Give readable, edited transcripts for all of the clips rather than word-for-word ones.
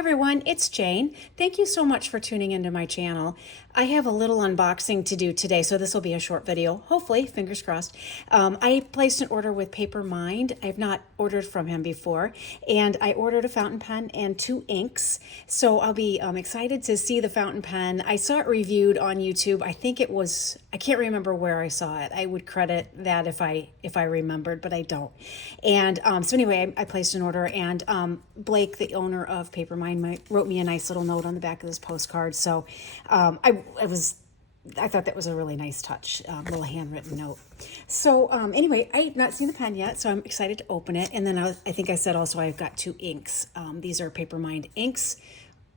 everyone, it's Jane. Thank you so much for tuning into my channel. I have a little unboxing to do today, so this will be a short video. Hopefully, fingers crossed. I placed an order with Paper Mind. I've not ordered from him before, and I ordered a fountain pen and 2 inks. So I'll be excited to see the fountain pen. I saw it reviewed on YouTube. I think it was, I can't remember where I saw it. I would credit that if I remembered, but I don't. And so anyway, I placed an order, and Blake, the owner of Paper Mind, wrote me a nice little note on the back of this postcard. So I thought that was a really nice touch, little handwritten note. So anyway, I've not seen the pen yet, so I'm excited to open it. And then I think I said also I've got 2 inks. These are Paper Mind inks,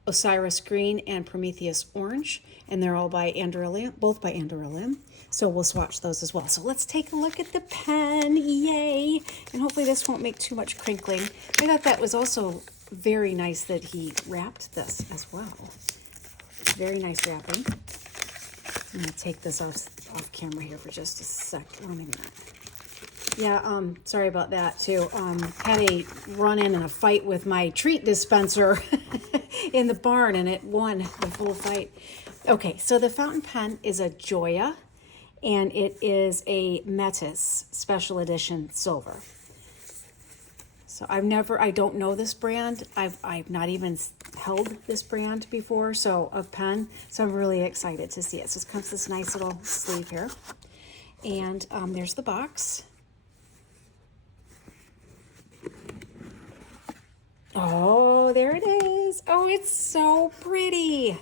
Osiris Green and Prometheus Orange, and they're all by Andorrelium, both by Andorrelium. So we'll swatch those as well. So let's take a look at the pen. Yay! And hopefully this won't make too much crinkling. I thought that was also very nice that he wrapped this as well. Very nice wrapping. I'm going to take this off camera here for just a sec. Oh, maybe not. Yeah, sorry about that too. Had a run-in and a fight with my treat dispenser in the barn, and it won the full fight. Okay, so the fountain pen is a Gioia, and it is a Metis Special Edition Silver. So I don't know this brand. I've not even held this brand before, of pen. So I'm really excited to see it. So it comes this nice little sleeve here. And there's the box. Oh, there it is. Oh, it's so pretty.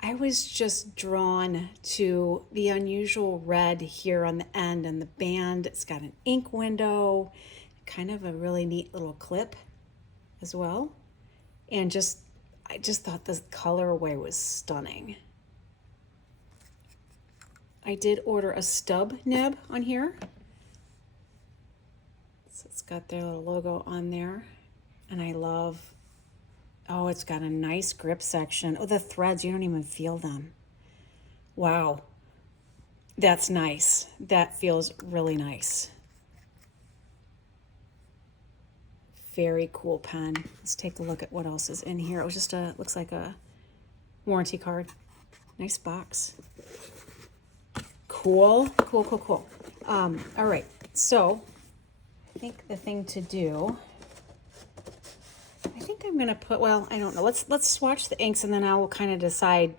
I was just drawn to the unusual red here on the end and the band. It's got an ink window, kind of a really neat little clip as well. And I just thought the colorway was stunning. I did order a stub nib on here. So it's got their little logo on there. And I love, oh, it's got a nice grip section. Oh, the threads, you don't even feel them. Wow. That's nice. That feels really nice. Very cool pen. Let's take a look at what else is in here. It was just looks like a warranty card. Nice box. Cool, cool, cool, cool. All right, so I think the thing to do, I think I'm gonna put, well, I don't know. Let's swatch the inks, and then I will kind of decide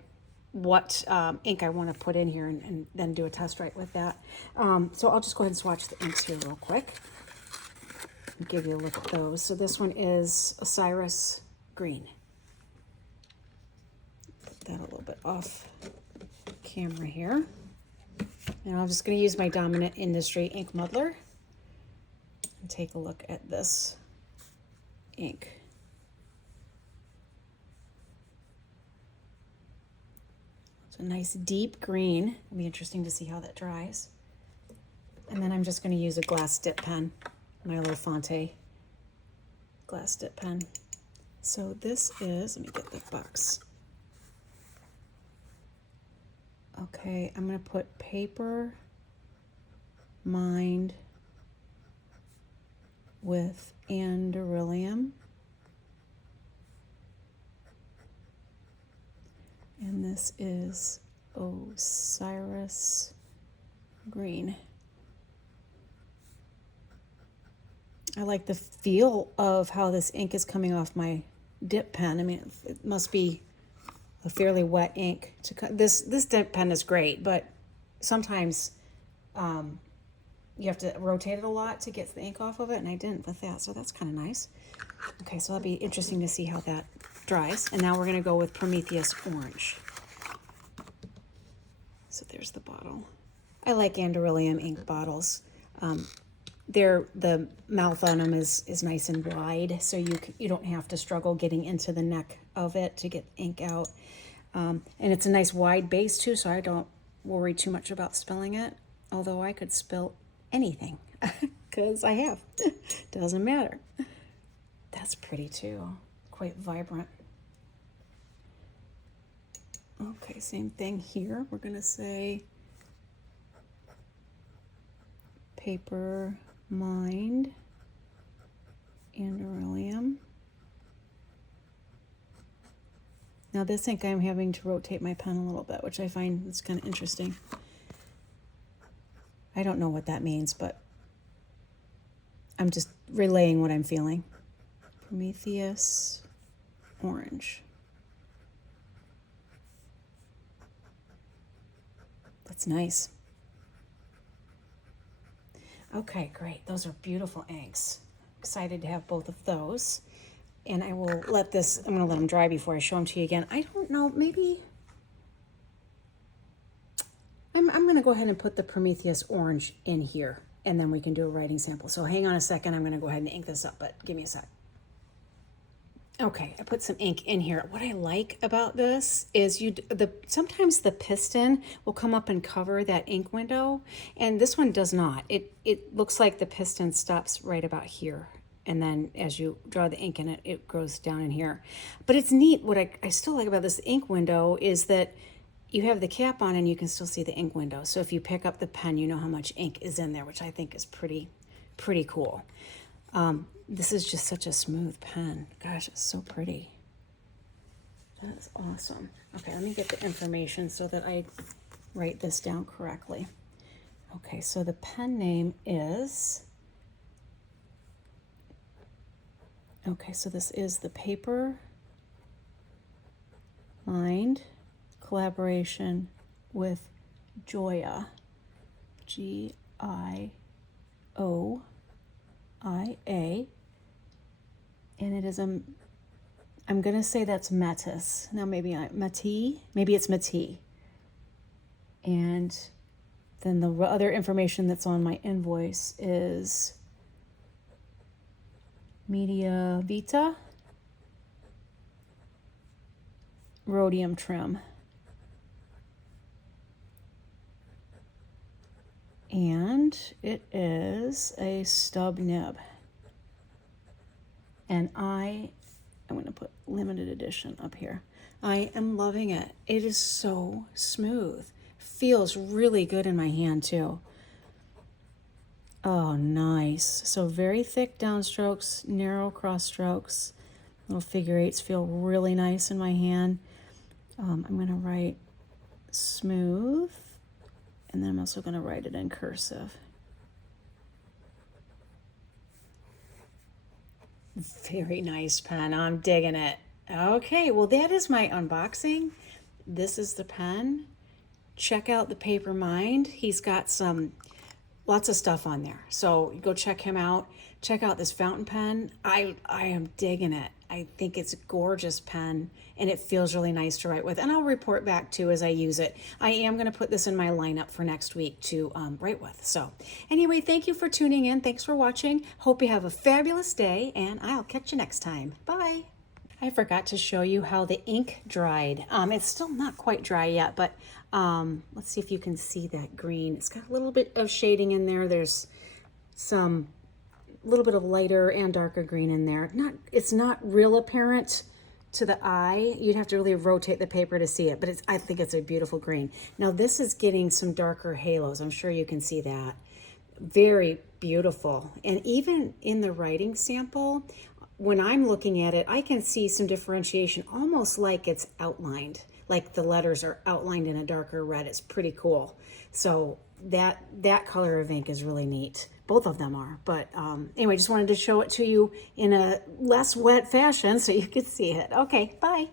what ink I want to put in here, and then do a test write with that. So I'll just go ahead and swatch the inks here real quick. I'll give you a look at those. So this one is Osiris Green. Put that a little bit off camera here. And I'm just going to use my Dominant Industry ink muddler and take a look at this ink. It's a nice deep green. It'll be interesting to see how that dries. And then I'm just going to use a glass dip pen, my little Fonte glass dip pen. So this is, let me get the box. Okay, I'm going to put Paper Mind with Andorrelium. And this is Osiris Green. I like the feel of how this ink is coming off my dip pen. I mean, it must be a fairly wet ink. This dip pen is great, but sometimes you have to rotate it a lot to get the ink off of it, and I didn't with that, so that's kind of nice. Okay, so that'll be interesting to see how that dries. And now we're going to go with Prometheus Orange. So there's the bottle. I like Andorrelium ink bottles. The mouth on them is nice and wide, so you don't have to struggle getting into the neck of it to get ink out. And it's a nice wide base too, so I don't worry too much about spilling it, although I could spill anything because I have. Doesn't matter. That's pretty too, quite vibrant. Okay, same thing here. We're gonna say Paper Mind, Andorrelium. Now this ink I'm having to rotate my pen a little bit, which I find is kind of interesting. I don't know what that means, but I'm just relaying what I'm feeling. Prometheus orange. That's nice. Okay, great. Those are beautiful inks. Excited to have both of those. And I will let this, I'm going to let them dry before I show them to you again. I don't know, maybe I'm going to go ahead and put the Prometheus orange in here, and then we can do a writing sample. So hang on a second. I'm going to go ahead and ink this up, but give me a sec. Okay, I put some ink in here. What I like about this is sometimes the piston will come up and cover that ink window, and this one does not. It looks like the piston stops right about here, and then as you draw the ink in it, it goes down in here. But it's neat. What I still like about this ink window is that you have the cap on and you can still see the ink window. So if you pick up the pen, you know how much ink is in there, which I think is pretty cool. This is just such a smooth pen. Gosh, it's so pretty. That is awesome. Okay, let me get the information so that I write this down correctly. Okay, so the pen name is, okay, so this is the Paper Mind collaboration with Gioia, Gioia, and it is I'm gonna say that's Metis. Now maybe maybe it's Mati. And then the other information that's on my invoice is Media Vita, rhodium trim. And it is a stub nib. And I'm going to put limited edition up here. I am loving it. It is so smooth. Feels really good in my hand too. Oh, nice. So very thick downstrokes, narrow cross strokes. Little figure eights feel really nice in my hand. I'm going to write smooth. And then I'm also going to write it in cursive. Very nice pen. I'm digging it. Okay, well that is my unboxing. This is the pen. Check out the Paper Mind. He's got lots of stuff on there. So go check him out. Check out this fountain pen. I am digging it. I think it's a gorgeous pen and it feels really nice to write with. And I'll report back too as I use it. I am going to put this in my lineup for next week to write with. So anyway, thank you for tuning in. Thanks for watching. Hope you have a fabulous day and I'll catch you next time. Bye. I forgot to show you how the ink dried. It's still not quite dry yet, but let's see if you can see that green. It's got a little bit of shading in there. There's some little bit of lighter and darker green in there. It's not real apparent to the eye. You'd have to really rotate the paper to see it, but I think it's a beautiful green. Now this is getting some darker halos. I'm sure you can see that. Very beautiful. And even in the writing sample, when I'm looking at it, I can see some differentiation, almost like it's outlined, like the letters are outlined in a darker red. It's pretty cool. So that color of ink is really neat. Both of them are. But anyway, just wanted to show it to you in a less wet fashion so you could see it. Okay, bye.